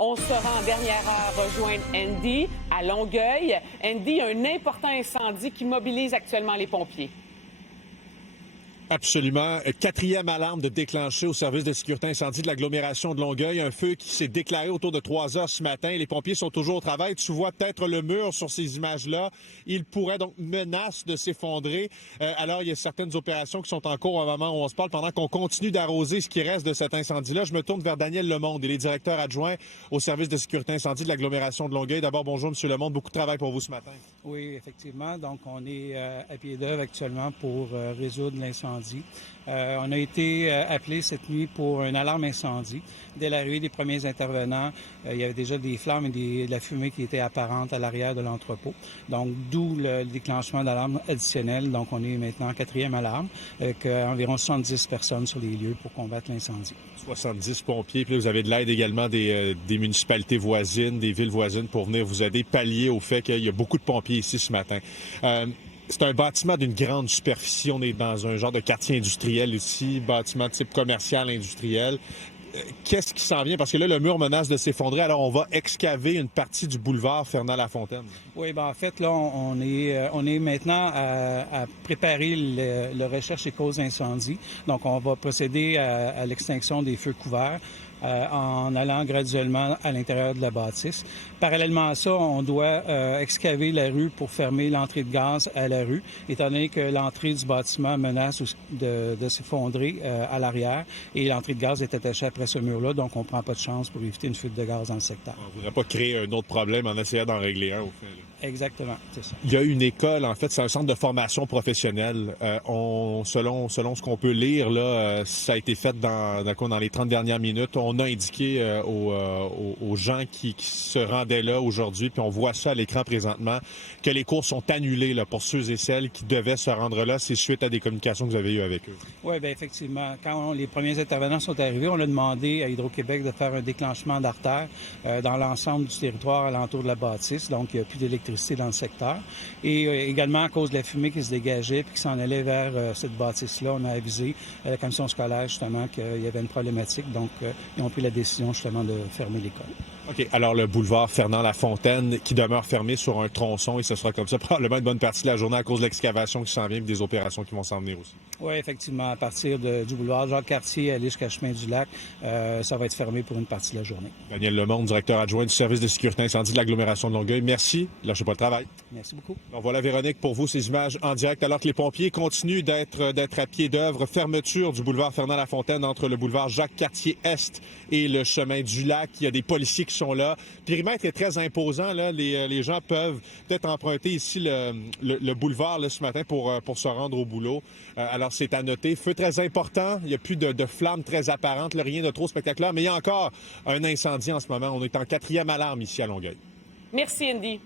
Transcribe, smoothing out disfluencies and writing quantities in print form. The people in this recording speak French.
On sera en dernière heure rejoindre Andy à Longueuil. Andy, il y a un important incendie qui mobilise actuellement les pompiers. Absolument. Quatrième alarme de déclencher au service de sécurité incendie de l'agglomération de Longueuil. Un feu qui s'est déclaré autour de 3 heures ce matin. Les pompiers sont toujours au travail. Tu vois peut-être le mur sur ces images-là. Il pourrait donc menace de s'effondrer. Alors, il y a certaines opérations qui sont en cours au moment où on se parle pendant qu'on continue d'arroser ce qui reste de cet incendie-là. Je me tourne vers Daniel Lemonde. Il est directeur adjoint au service de sécurité incendie de l'agglomération de Longueuil. D'abord, bonjour, M. Lemonde. Beaucoup de travail pour vous ce matin. Oui, effectivement. Donc, on est à pied d'œuvre actuellement pour résoudre l'incendie. On a été appelé cette nuit pour une alarme incendie. Dès l'arrivée des premiers intervenants, il y avait déjà des flammes et de la fumée qui était apparente à l'arrière de l'entrepôt. Donc, d'où le déclenchement d'alarme additionnelle. Donc, on est maintenant en quatrième alarme avec environ 70 personnes sur les lieux pour combattre l'incendie. 70 pompiers. Puis là, vous avez de l'aide également des municipalités voisines, des villes voisines pour venir vous aider, pallier au fait qu'il y a beaucoup de pompiers ici ce matin. C'est un bâtiment d'une grande superficie. On est dans un genre de quartier industriel ici, bâtiment de type commercial, industriel. Qu'est-ce qui s'en vient? Parce que là, le mur menace de s'effondrer. Alors, on va excaver une partie du boulevard Fernand-Lafontaine. Oui, bien, en fait, là, on est maintenant à préparer le recherche et causes d'incendie. Donc, on va procéder à l'extinction des feux couverts. En allant graduellement à l'intérieur de la bâtisse. Parallèlement à ça, on doit excaver la rue pour fermer l'entrée de gaz à la rue, étant donné que l'entrée du bâtiment menace de s'effondrer à l'arrière et l'entrée de gaz est attachée après ce mur-là, donc on ne prend pas de chance pour éviter une fuite de gaz dans le secteur. On ne voudrait pas créer un autre problème en essayant d'en régler un, au fait. Là. Exactement, c'est ça. Il y a une école, en fait, c'est un centre de formation professionnelle. Selon ce qu'on peut lire, là, ça a été fait dans les 30 dernières minutes. On a indiqué aux gens qui se rendaient là aujourd'hui, puis on voit ça à l'écran présentement, que les cours sont annulés là, pour ceux et celles qui devaient se rendre là. C'est suite à des communications que vous avez eues avec eux. Oui, bien effectivement. Quand les premiers intervenants sont arrivés, on a demandé à Hydro-Québec de faire un déclenchement d'artères dans l'ensemble du territoire alentour de la bâtisse. Donc, il n'y a plus d'électricité dans le secteur. Et également, à cause de la fumée qui se dégageait puis qui s'en allait vers cette bâtisse-là, on a avisé la commission scolaire, justement, qu'il y avait une problématique. Donc, ils ont pris la décision, justement, de fermer l'école. OK. Alors, le boulevard Fernand-Lafontaine qui demeure fermé sur un tronçon et ce sera comme ça probablement une bonne partie de la journée à cause de l'excavation qui s'en vient et des opérations qui vont s'en venir aussi. Oui, effectivement. À partir du boulevard Jacques-Cartier, aller jusqu'à Chemin-du-Lac, ça va être fermé pour une partie de la journée. Daniel Lemonde, directeur adjoint du service de sécurité incendie de l'agglomération de Longueuil. Merci. Lâchez pas le travail. Merci beaucoup. Donc voilà, Véronique, pour vous, ces images en direct, alors que les pompiers continuent d'être à pied d'œuvre. Fermeture du boulevard Fernand-Lafontaine entre le boulevard Jacques-Cartier-Est et le chemin du Lac. Il y a des policiers qui sont là. Le périmètre est très imposant. Là. Les gens peuvent peut-être emprunter ici le boulevard là, ce matin pour se rendre au boulot. Alors, c'est à noter. Feu très important. Il n'y a plus de flammes très apparentes, là, rien de trop spectaculaire. Mais il y a encore un incendie en ce moment. On est en quatrième alarme ici à Longueuil. Merci, Andy.